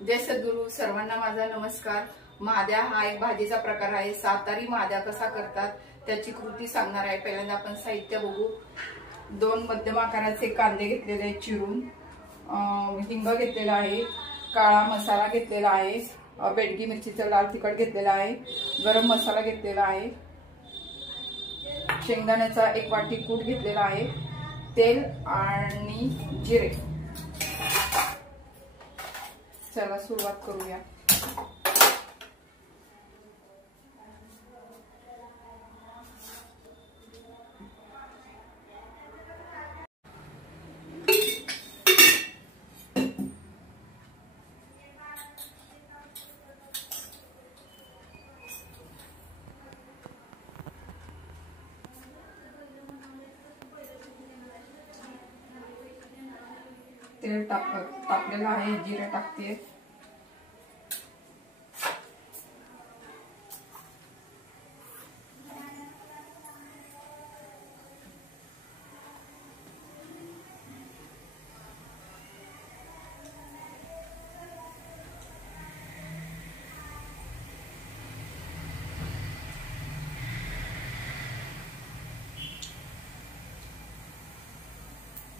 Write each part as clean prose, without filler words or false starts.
जय सद्गुरु. सर्वांना माझा नमस्कार. महाद्या हा एक भाजीचा प्रकार आहे. सातारी महाद्या कसा करतात त्याची कृती सांगणार आहे. पहिल्यांदा आपण साहित्य बघू. 2 मध्यम आकाराचे कांदे घेतलेले आहेत चिरून, हिंग घेतलेला आहे, काळा मसाला घेतलेला आहे, बेडगी मिरचीचा लाल तिखट घेतलेला आहे, गरम मसाला घेतलेला आहे, शेंगदाण्याचा 1 वाटी कूट घेतलेला आहे, तेल आणि जिरे. चला सुरुवात करूया. तेल टाकलेलं आहे, जिरे टाकते,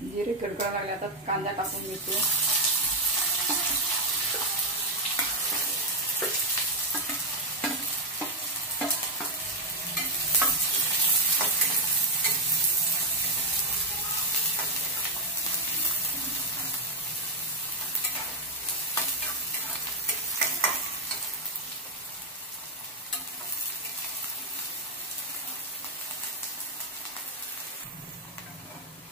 जिरे कडकडा लागले. आता कांदा टाकून घेतो.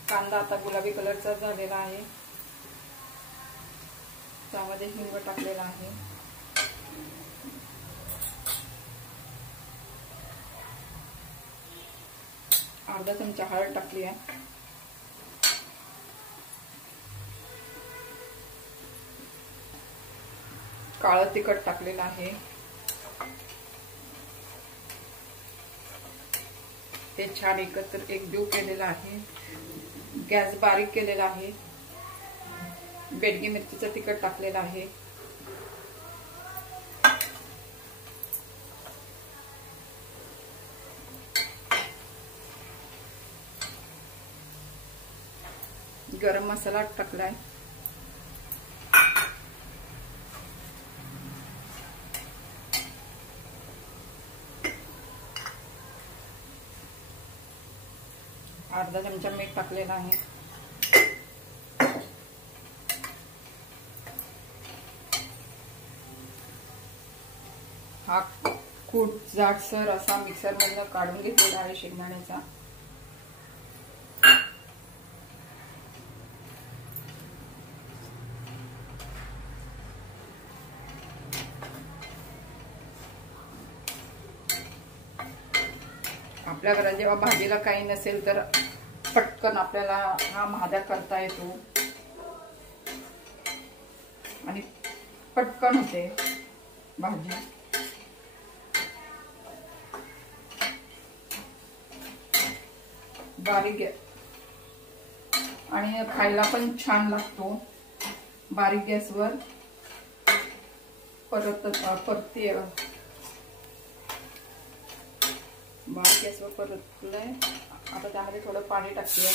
कांदा आता गुलाबी कलरचा झालेला आहे. त्यामध्ये हिंग टाकलेला आहे, अर्धा चमचा हळद टाकली आहे, काळं तिखट टाकलेलं आहे, ते छान एकत्र एकजीव केलेला आहे. गॅस बारीक केलेला आहे. बेडगी मिरचीचं तिखट टाकलेलं आहे, गरम मसाला टाकलाय, अर्धा चमचा मीठ टाकलेला आहे, हा कूट जाडसर असा मिक्सर मधून काढून घेतलेला आहे शेंगदाण्याचा. आपल्या घरात जेव्हा भाजीला काही नसेल तर पटकन आपल्याला हा महाद्या करता येतो आणि पटकन होते भाजी. बारीक आणि खायला पण छान लागतो. बारीक गॅसवर परतते. बारीक गॅसवर परतलंय. आता त्यामध्ये थोडं पाणी टाकूया.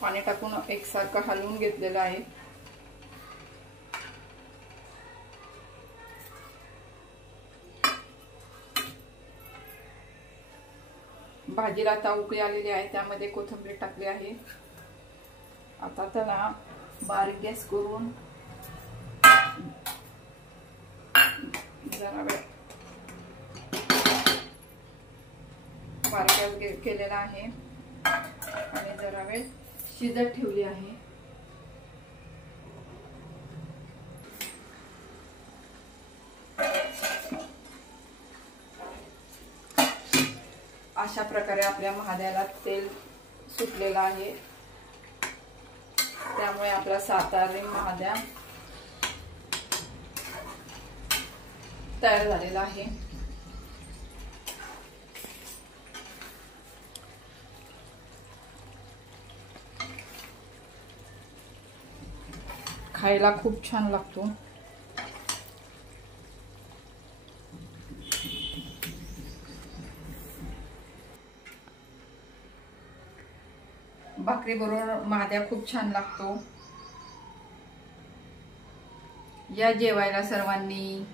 पाणी टाकून एकसारखं हलवून घेतलेलं आहे. भाजीला आता उकळी आलेली आहे. त्यामध्ये कोथिंबीर टाकली आहे. आता त्याला बारीक गॅस करून जरा वेळ बारीक गॅस केलेला आहे आणि जरा वेळ शिजत ठेवली आहे. अशा प्रकारे आपल्या महाद्याला तेल सुटलेलं आहे. त्यामुळे आपला सातारी महाद्या तयार झालेला आहे। खायला खूप छान लागतो। भाकरी बरोबर माद्या खूप छान लागतो। या जेवायला सर्वांनी।